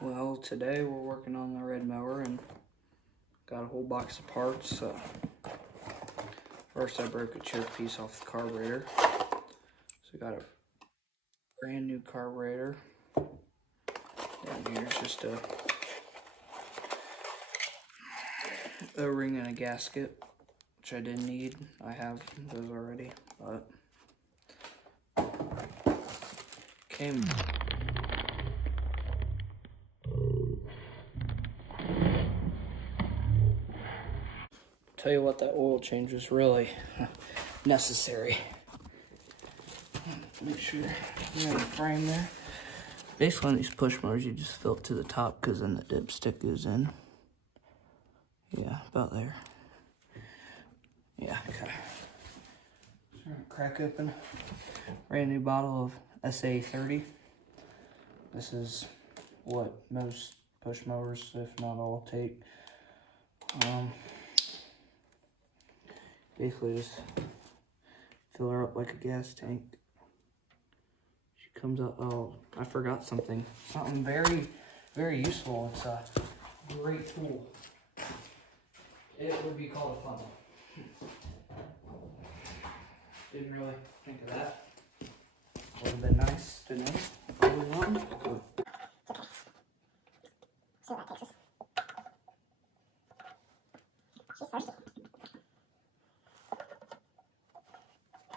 Well, today we're working on the red mower and got a whole box of parts. First I broke a choke piece off the carburetor. So got a brand new carburetor. Down here is just a O-ring and a gasket, which I didn't need. I have those already, but came. Tell you what, that oil change was really necessary. Make sure you're in the frame there. Basically on these push motors, you just fill it to the top because then the dipstick goes in. Yeah, about there. Yeah, okay. So we're gonna crack open a brand new bottle of SA30. This is what most push mowers, if not all, take. Basically just fill her up like a gas tank. She comes up, oh, I forgot something. Something very, very useful. It's a great tool. It would be called a funnel. Didn't really think of that. Would have been nice to know. Probably one. Okay. See what that takes us. She's thirsty.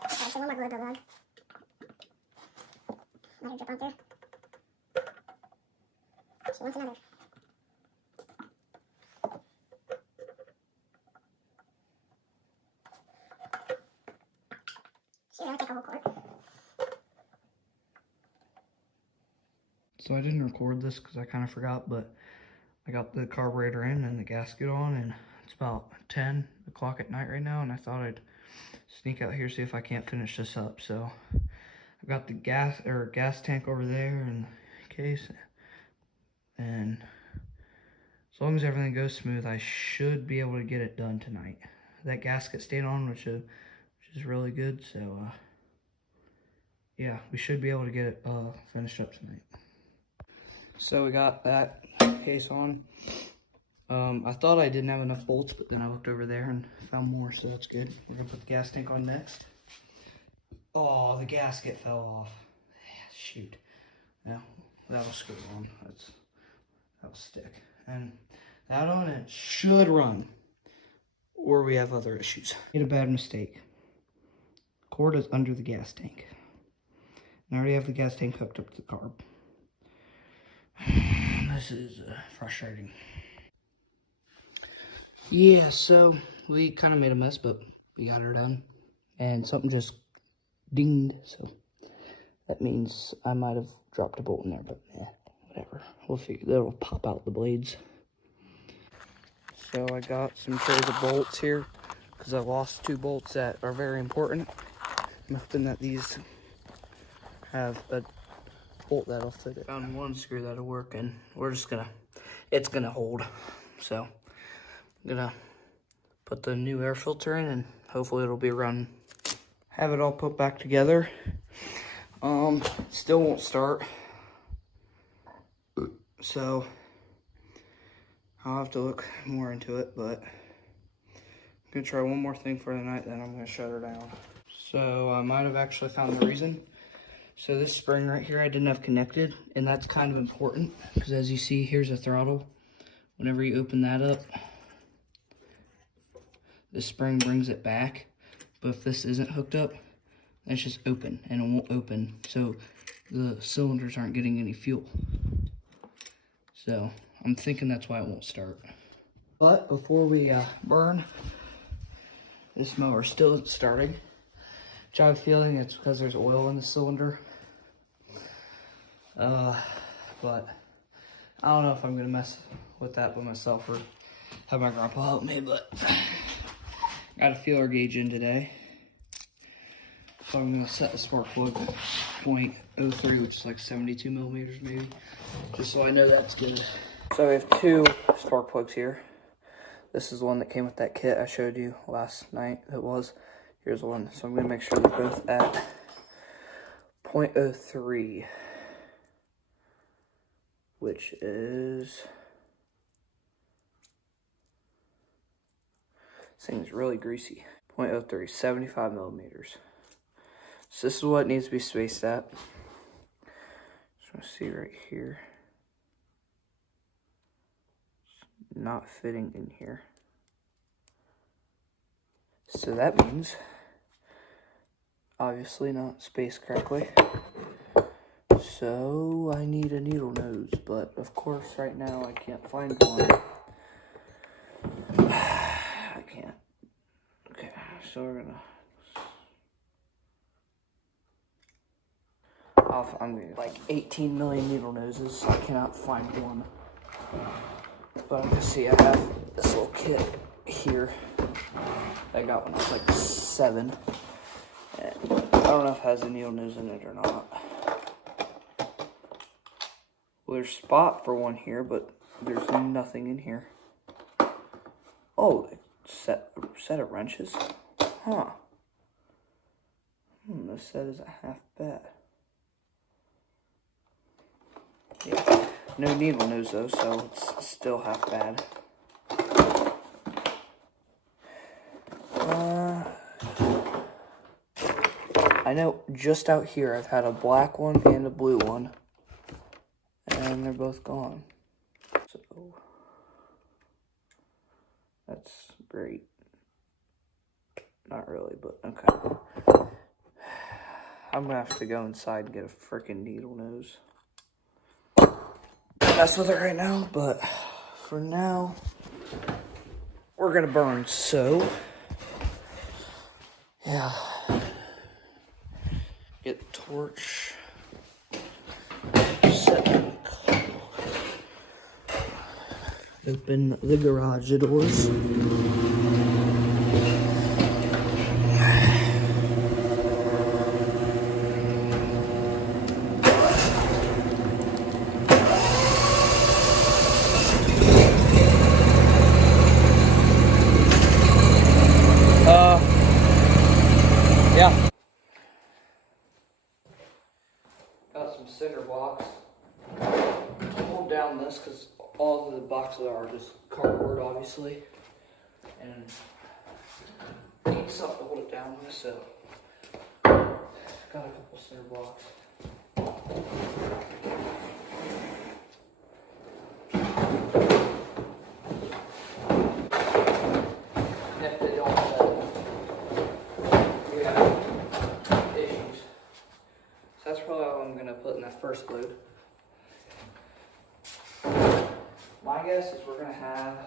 Okay, so one more glue bug. Let her drip on through. She wants another. She really take a whole quart. So I didn't record this because I kind of forgot, but I got the carburetor in and the gasket on, and it's about 10 o'clock at night right now, and I thought I'd sneak out here, see if I can't finish this up. So I've got the gas tank over there in case, and as long as everything goes smooth, I should be able to get it done tonight. That gasket stayed on, which is really good, so yeah, we should be able to get it finished up tonight. So we got that case on. I thought I didn't have enough bolts, but then I looked over there and found more, so that's good. We're gonna put the gas tank on next. Oh, the gasket fell off. Shoot. No, that'll screw on. That'll stick. And that on it should run, or we have other issues. Made a bad mistake. Cord is under the gas tank. And I already have the gas tank hooked up to the carb. This is frustrating. Yeah, so we kind of made a mess, but we got her done. And something just dinged, so that means I might have dropped a bolt in there, but yeah, whatever. We'll figure that'll pop out the blades. So I got some trays of bolts here because I lost 2 bolts that are very important. I'm hoping that these have a bolt that'll fit it. Found one screw that'll work, and we're just it's gonna hold. So I'm gonna put the new air filter in, and hopefully it'll be running. Have it all put back together. Still won't start. So I'll have to look more into it, but I'm gonna try one more thing for the night, then I'm gonna shut her down. So I might have actually found the reason. So this spring right here I didn't have connected, and that's kind of important because as you see, here's a throttle. Whenever you open that up, the spring brings it back. But if this isn't hooked up, it's just open, and it won't open. So the cylinders aren't getting any fuel. So I'm thinking that's why it won't start. But before we burn, this mower still isn't starting. Which I have a feeling it's because there's oil in the cylinder. But I don't know if I'm gonna mess with that by myself or have my grandpa help me, but got a feeler gauge in today. So I'm gonna set the spark plug at 0.03, which is like 72 millimeters maybe, just so I know that's good. So we have 2 spark plugs here. This is the one that came with that kit I showed you last night. Here's one. So I'm gonna make sure they're both at 0.03. which is, this thing's really greasy. 0.03, 75 millimeters. So this is what needs to be spaced at. Just want to see right here. It's not fitting in here. So that means, obviously not spaced correctly. So I need a needle nose, but of course right now I can't find one. I can't. Okay, so we're gonna, I'm gonna like 18 million needle noses. I cannot find one. But I can see I have this little kit here. I got when I was like 7. And I don't know if it has a needle nose in it or not. Well, there's a spot for one here, but there's nothing in here. Oh, set of wrenches? Huh. This set isn't half bad. Yeah, no needle nose though, so it's still half bad. I know just out here I've had a black one and a blue one, and they're both gone. So that's great. Not really, but okay. I'm gonna have to go inside and get a freaking needle nose. That's with it right now, but for now, we're gonna burn. So, yeah. Get the torch. Set the car. Open the garage doors. Yeah. Got some cinder blocks. Hold down this because all of the boxes are just cardboard, obviously, and need something to hold it down with. So, got a couple cinder blocks. If they don't settle, we have issues. So that's probably all I'm gonna put in that first load. My guess is we're gonna have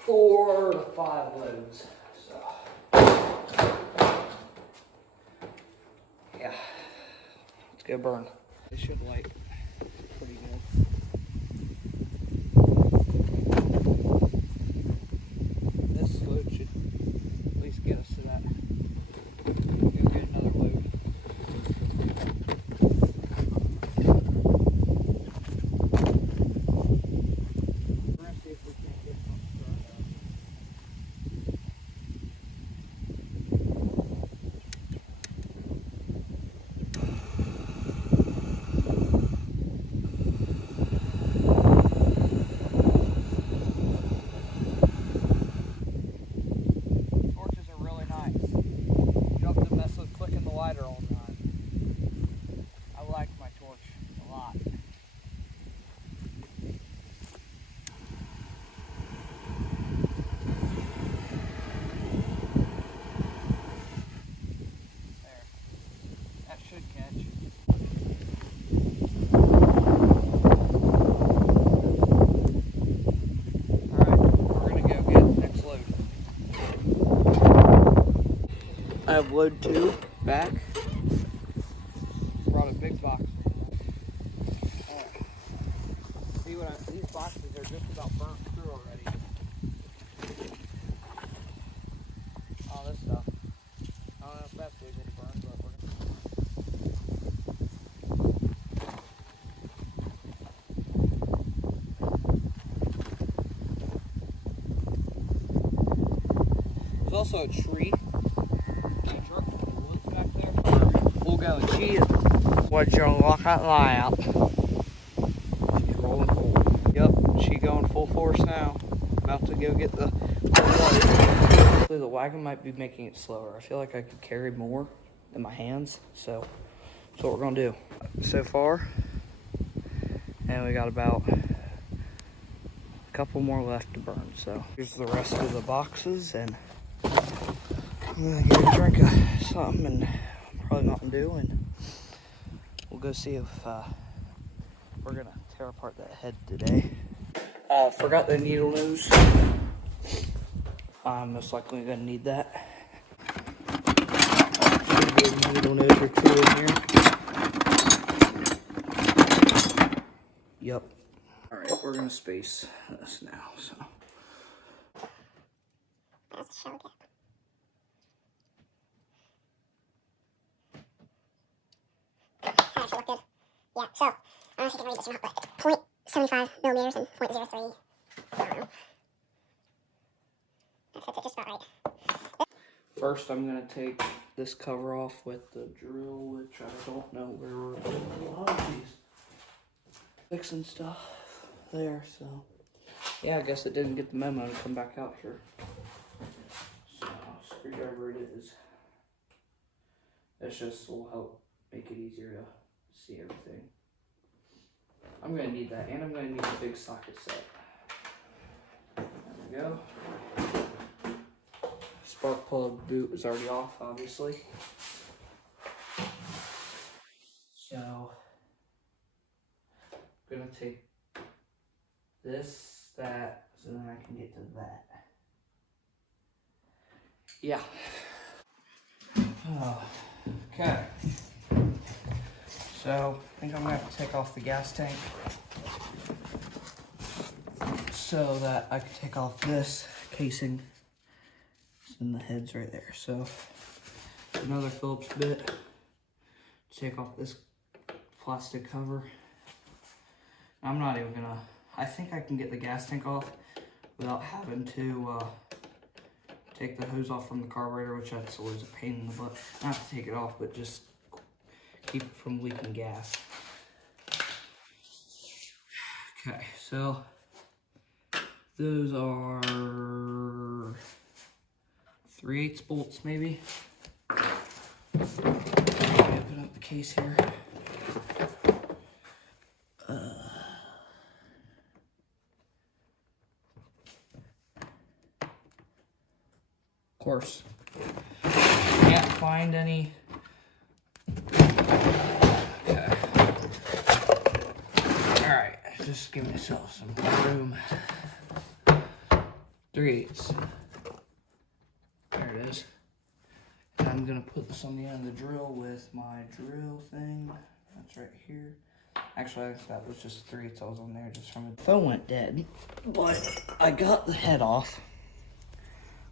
4 to 5 loads. So yeah, let's go burn. It should light pretty good. This load should at least get us to that. Go get another load. We're gonna see if we can't get something started up. Torches are really nice. You don't have to mess with clicking the lighter all the time. I like my torch a lot. There. That should catch. Alright, we're gonna go get the next load. I have load 2 back. Brought a big box. See what these boxes are just about burnt through already. All this stuff. I don't know if that's legal to burn, but we're There's also a tree. A truck full of woods back there. Full gallon cheese. What'd you unlock that lamp? She's rolling full. Yep, she going full force now. About to go get the Hopefully the wagon might be making it slower. I feel like I could carry more in my hands, so that's what we're gonna do so far. And we got about a couple more left to burn. So here's the rest of the boxes, and I'm gonna get a drink of something and probably Mountain Dew, and we'll go see if we're gonna tear apart that head today. Forgot the needle nose. I'm most likely gonna need that. Needle nose or two in here. Yep. All right, we're gonna space this now. So. That's a shell gap. That should look good. Yeah, so, I don't know if you can read this or not, but 0.75 millimeters and 0.03. I don't know. That fits it just about right. First, I'm gonna take this cover off with the drill, which I don't know where we're putting a lot of these. Fixing stuff there, so yeah, I guess it didn't get the memo to come back out here. So, screwdriver it is. This just will help make it easier to see everything. I'm gonna need that, and I'm gonna need a big socket set. There we go. Spark plug boot is already off, obviously. So, I'm gonna take this, that, so then I can get to that. Yeah. Oh, okay. So, I think I'm gonna have to take off the gas tank so that I can take off this casing. And the head's right there. So, another Phillips bit. Take off this plastic cover. I'm not even gonna, I think I can get the gas tank off without having to take the hose off from the carburetor, which that's always a pain in the butt. Not to take it off, but just keep it from leaking gas. Okay, so those are 3/8 bolts maybe. Open up the case here. Of course, can't find any. Okay. All right, just give myself some room. 3/8. There it is. And I'm gonna put this on the end of the drill with my drill thing. That's right here. Actually, that was just 3/8 I was on there just from the phone went dead. But I got the head off.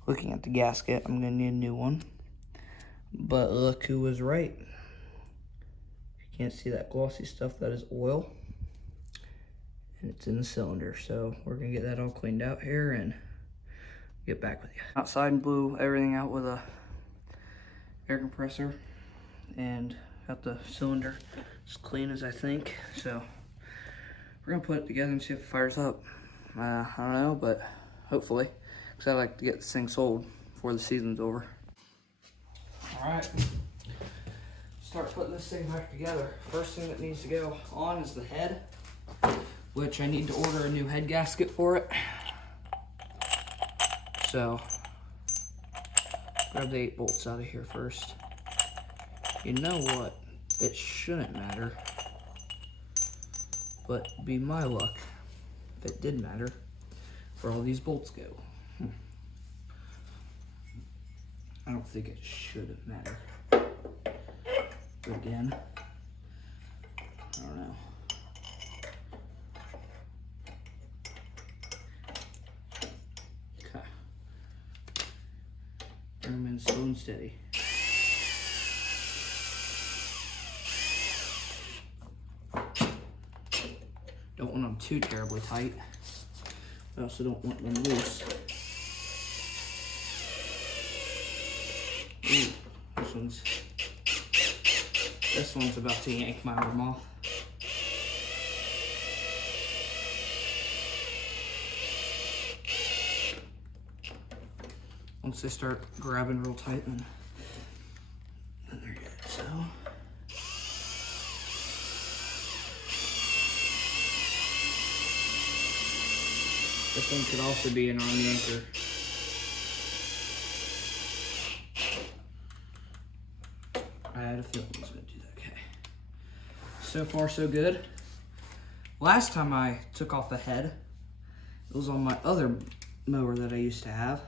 Looking at the gasket, I'm gonna need a new one. But look who was right. If you can't see that glossy stuff, that is oil. And it's in the cylinder. So we're gonna get that all cleaned out here and get back with you. Outside and blew everything out with a air compressor and got the cylinder as clean as I think. So we're gonna put it together and see if it fires up. I don't know, but hopefully, because I like to get this thing sold before the season's over. All right, start putting this thing back together. First thing that needs to go on is the head, which I need to order a new head gasket for it. So, grab the 8 bolts out of here first. You know what? It shouldn't matter. But be my luck if it did matter where all these bolts go. I don't think it should matter. But again, I don't know. Them in slow and steady. Don't want them too terribly tight. I also don't want them loose. Ooh, this one's This one's about to yank my arm off. Once they start grabbing real tight, then they're good. So this one could also be an arm yanker. I had a feeling it was going to do that. Okay. So far, so good. Last time I took off the head, it was on my other mower that I used to have,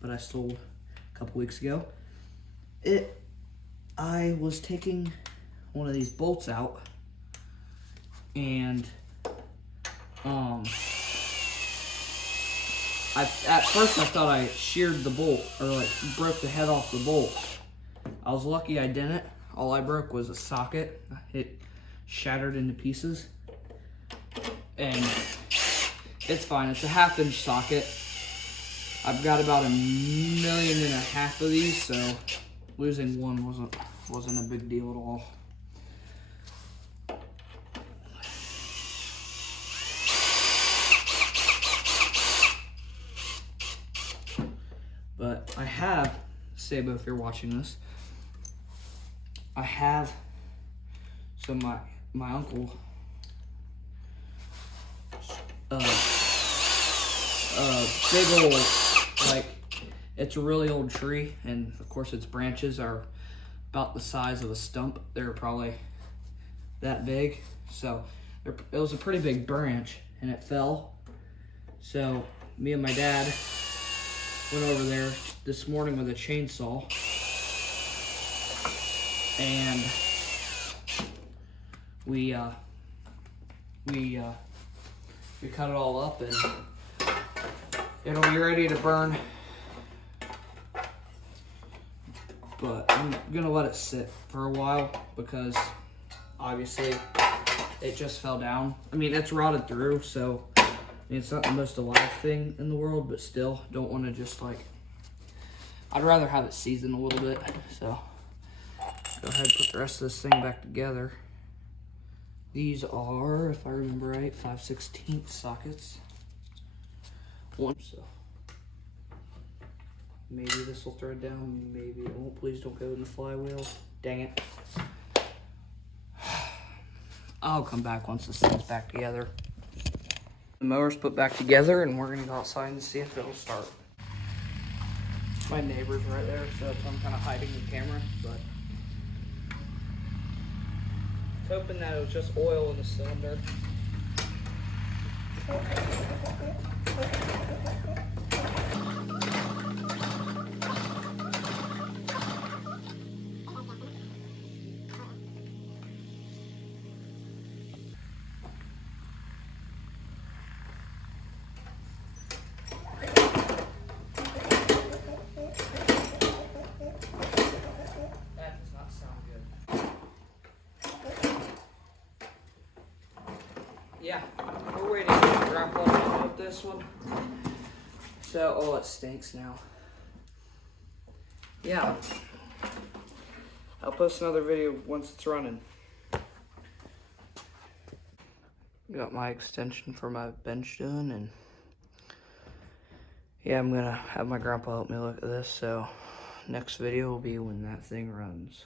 but I sold a couple weeks ago. I was taking one of these bolts out, and at first I thought I sheared the bolt, or like broke the head off the bolt. I was lucky I didn't. All I broke was a socket. It shattered into pieces, and it's fine. It's a 1/2 inch socket. I've got about 1.5 million of these, so losing one wasn't a big deal at all. But I have, Sabo, if you're watching this, I have, so my uncle, big old, like, it's a really old tree, and of course its branches are about the size of a stump. They're probably that big, so it was a pretty big branch, and it fell. So me and my dad went over there this morning with a chainsaw, and we cut it all up, and it'll be ready to burn. But I'm gonna let it sit for a while because obviously it just fell down. I mean, it's rotted through, so I mean, it's not the most alive thing in the world, but still, don't want to just like, I'd rather have it season a little bit. So go ahead and put the rest of this thing back together. These are, if I remember right, 5/16 sockets. So maybe this will thread down, maybe it won't. Please don't go in the flywheel. Dang it. I'll come back once this thing's back together. The mower's put back together, and we're gonna go outside and see if it'll start. My neighbor's right there, so I'm kind of hiding the camera, but I was hoping that it was just oil in the cylinder. Yeah, we're waiting for Grandpa to pick up this one. So, oh, it stinks now. Yeah. I'll post another video once it's running. Got my extension for my bench done, and yeah, I'm gonna have my grandpa help me look at this, so next video will be when that thing runs.